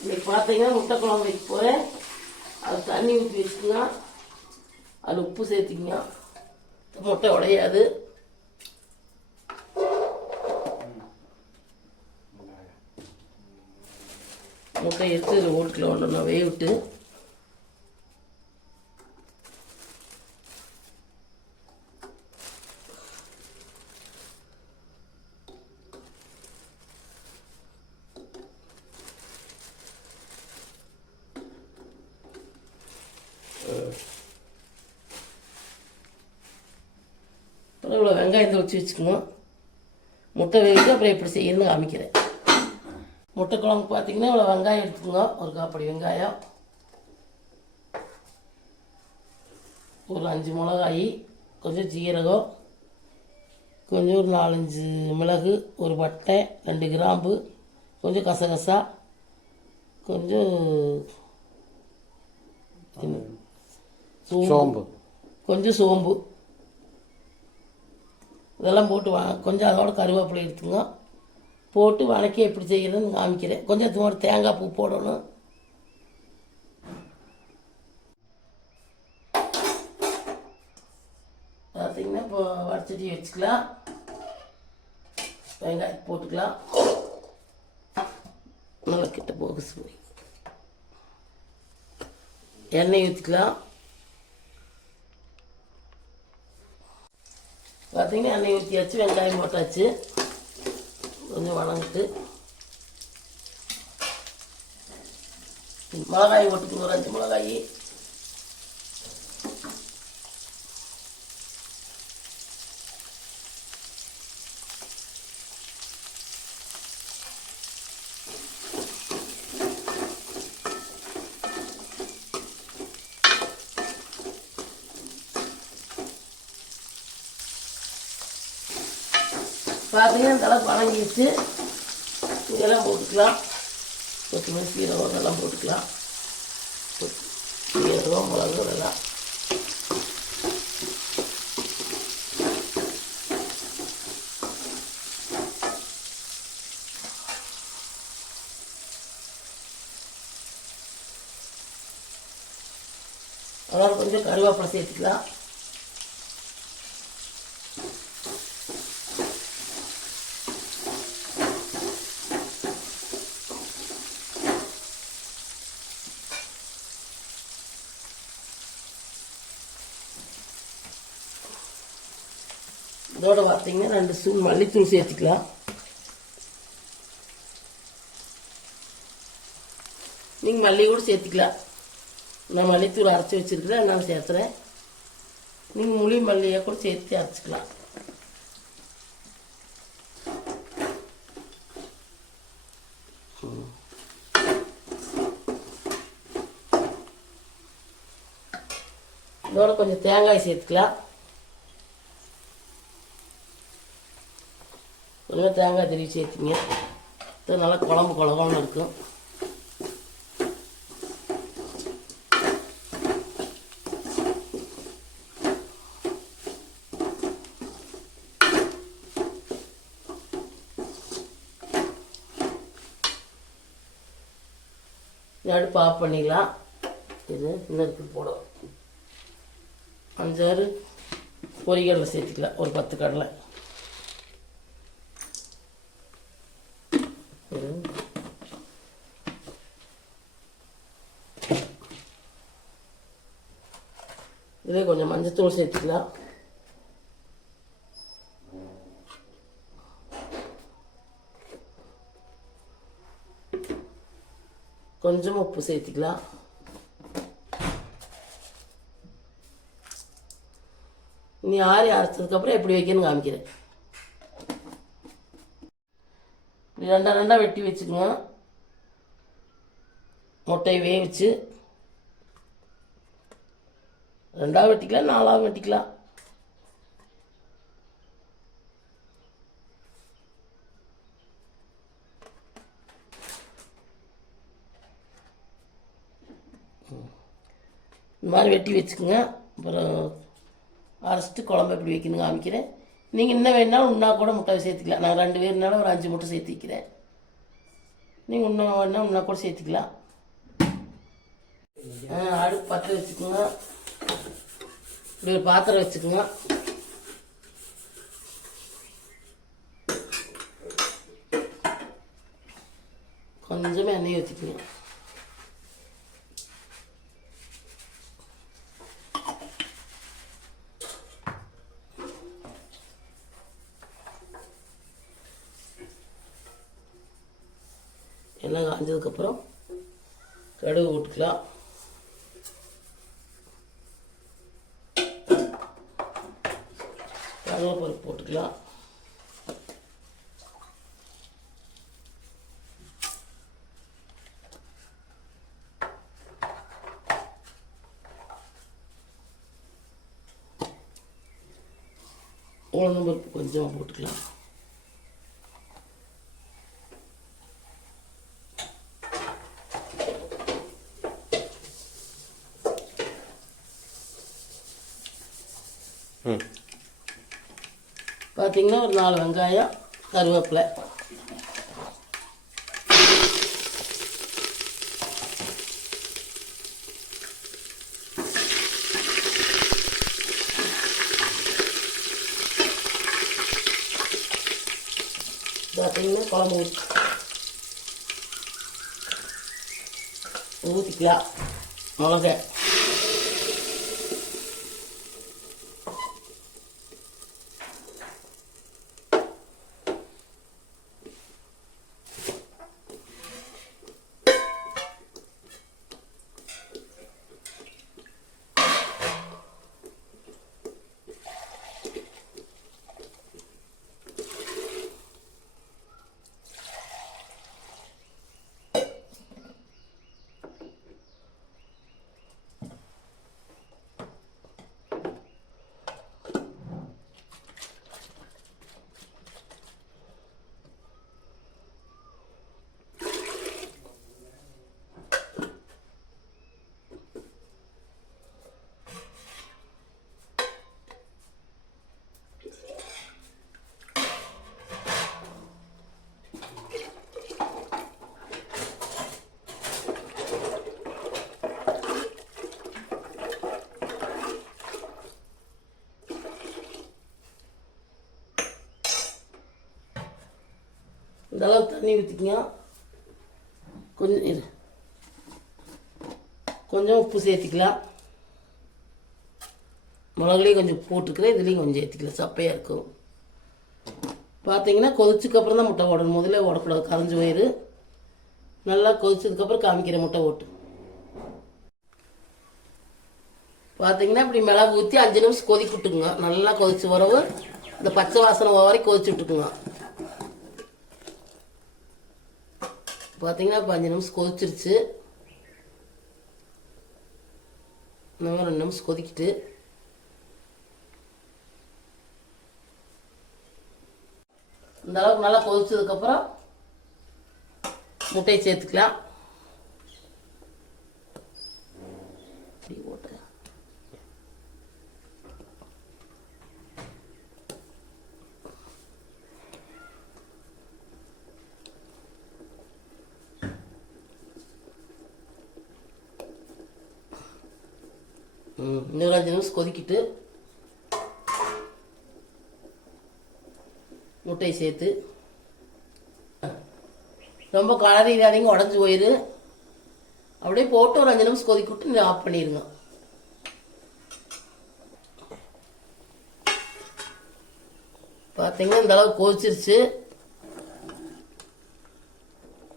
இன்னைக்கு பார்த்தீங்கன்னா முட்டை குழம்பு வைக்க போகிறேன். அது தண்ணி ஊற்றி வச்சுக்கோங்க, அது உப்பு சேர்த்திக்கங்க, முட்டை உடையாது. முட்டை எடுத்து இதில் ஓட்டுல ஒன்று வேக விட்டு இவ்வளோ வெங்காயத்தை வச்சுக்கோங்க. முட்டை வேவிட்டு அப்புறம் எப்படி செய்யணும்னு காமிக்கிறேன். முட்டை குழம்பு பார்த்தீங்கன்னா இவ்வளோ வெங்காயம் எடுத்துக்கோங்க. ஒரு காப்படி வெங்காயம், ஒரு 5 மிளகாய், கொஞ்சம் ஜீரகம், கொஞ்சம் ஒரு 4-5 மிளகு, ஒரு பட்டை, 2 கிராம்பு, கொஞ்சம் கசகசா, கொஞ்சம் சோம்பு, கொஞ்சம் சோம்பு, இதெல்லாம் போட்டு கொஞ்சம் அதோட கருவேப்பிலை எடுத்துங்க. போட்டு வதக்கி எப்படி செய்யறதுன்னு காமிக்கிறேன். கொஞ்சம் தூரம் தேங்காய் பூ போடணும். பார்த்தீங்கன்னா இப்போ வடச்சட்டி வச்சுக்கலாம். வெங்காயம் போட்டுக்கலாம். நல்லா கிட்ட போக சொல்லி எண்ணெய் ஊற்றிக்கலாம். பார்த்தீங்கன்னா எண்ணெய் ஊற்றியாச்சு, வெங்காயம் போட்டாச்சு. கொஞ்சம் வணங்கிட்டு மிளகாய் போட்டுக்கணும். ஒரு 5 மிளகாய், பார்த்தீங்கன்னா இந்த அளவுக்கு வணங்கிடுச்சு. இதெல்லாம் போட்டுக்கலாம். கொத்தமல்லி, சீரகம் இதெல்லாம் போட்டுக்கலாம். சீரகம், மிளகு இதெல்லாம் அதெல்லாம் கொஞ்சம் கருவேப்பிலை சேர்த்துக்கலாம். இதோட பார்த்தீங்கன்னா 2 ஸ்பூன் மல்லித்தூள் சேர்த்துக்கலாம். நீங்கள் மல்லி கூட சேர்த்துக்கலாம். நான் மல்லித்தூள் அரைச்சி வச்சுருக்கிறேன், அதனால சேர்த்துறேன். நீங்கள் முழு மல்லியை கூட சேர்த்து அரைச்சிக்கலாம். இதோட கொஞ்சம் தேங்காய் சேர்த்துக்கலாம். கொஞ்சம் தேங்காய் திருவி சேர்த்திங்க. இது நல்லா குழம்பு குழம்புன்னு இருக்கும். அடுப்பு ஆஃப் பண்ணிக்கலாம். இது இன்னும் போடும். 5-6 பொரிகடலை சேர்த்துக்கலாம். ஒரு 10 கடலை. இதே கொஞ்சம் மஞ்சத்தூள் சேர்த்துக்கலாம். கொஞ்சம் உப்பு சேர்த்துக்கலாம். நீ ஆறி அரைச்சதுக்கப்புறம் எப்படி வைக்கணும்னு காமிக்கிறேன். இப்படி 2 வெட்டி வச்சுக்கோங்க. முட்டையை வேவிச்சு 2 வெட்டிக்கலாம், 4 வெட்டிக்கலாம். இந்த மாதிரி வெட்டி வச்சுக்கோங்க. அப்புறம் அரைச்சிட்டு குழம்பு எப்படி வைக்கணும்னு காமிக்கிறேன். நீங்கள் இன்னும் வேணுனாலும் இன்னும் கூட முட்டை சேர்த்துக்கலாம். நான் 2 பேர்னாலும் ஒரு 5 முட்டை சேர்த்து வைக்கிறேன். நீங்கள் இன்னும் கூட சேர்த்துக்கலாம். அடுப்பு பற்ற வச்சுக்கோங்க. இப்படி ஒரு பாத்திரம் வச்சுக்கோங்க. கொஞ்சமாக எண்ணெய் ஊற்றிக்கோங்க. எண்ணெய் காஞ்சதுக்கப்புறம் கடுகு விட்டுக்கலாம். கடலைப்பருப்பு போட்டுக்கலாம். உளுந்தம்பருப்பு கொஞ்சமாக போட்டுக்கலாம். பார்த்தீங்கன்னா ஒரு 4 வெங்காயம், கருவேப்பிலை. பார்த்தீங்கன்னா குழம்பு ஊற்றிக்கலாம். மிளகா இந்த அளவு தண்ணி ஊற்றிக்கங்க. கொஞ்சம் உப்பு சேர்த்திக்கலாம். மிளகுலேயும் கொஞ்சம் போட்டுக்கிறேன், இதுலேயும் கொஞ்சம் ஏற்றிக்கலாம், சப்பையாக இருக்கும். பார்த்தீங்கன்னா கொதிச்சதுக்கப்புறம் தான் முட்டை ஓடணும், முதல்ல ஓடக்கூடாது, கரைஞ்சி போயிரு. நல்லா கொதிச்சதுக்கப்புறம் காமிக்கிற முட்டை ஓட்டு. பார்த்தீங்கன்னா இப்படி மிளகு ஊற்றி 5 நிமிஷம் கொதிக்க விட்டுக்குங்க. நல்லா கொதிச்சு வரவு இந்த பச்சை வாசனை வரைக்கும் கொதிச்சு விட்டுக்குங்க. பார்த்தீங்கன்னா இப்போ 5 நிமிஷம் கொதிச்சிருச்சு. இன்னும் 2 நிமிஷம் கொதிக்கிட்டு இந்த அளவுக்கு நல்லா கொதிச்சதுக்கப்புறம் முட்டையை சேர்த்துக்கலாம். இன்னொரு 5 நிமிஷம் கொதிக்கிட்டு முட்டையை சேர்த்து ரொம்ப கலரிடாதீங்க, உடஞ்சி போயிரு. அப்படியே போட்டு ஒரு 5 நிமிஷம் கொதிக்க விட்டு ஆஃப் பண்ணிடுங்க. பார்த்தீங்கன்னா இந்த அளவுக்கு கொதிச்சிருச்சு.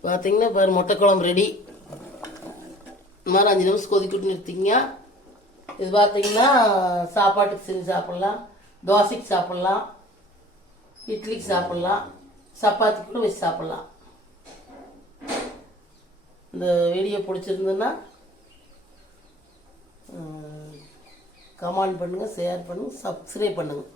பார்த்தீங்கன்னா இப்போ முட்டை குழம்பு ரெடி. இந்த மாதிரி 5 நிமிஷம் கொதிக்க விட்டு நிறுத்திங்க. இது பார்த்தீங்கன்னா சாப்பாட்டுக்கு செஞ்சு சாப்பிட்லாம், தோசைக்கு சாப்பிட்லாம், இட்லிக்கு சாப்பிட்லாம், சப்பாத்தி கூட வச்சு சாப்பிட்லாம். இந்த வீடியோ பிடிச்சிருந்ததுன்னா கமெண்ட் பண்ணுங்கள், ஷேர் பண்ணுங்கள், சப்ஸ்கிரைப் பண்ணுங்கள்.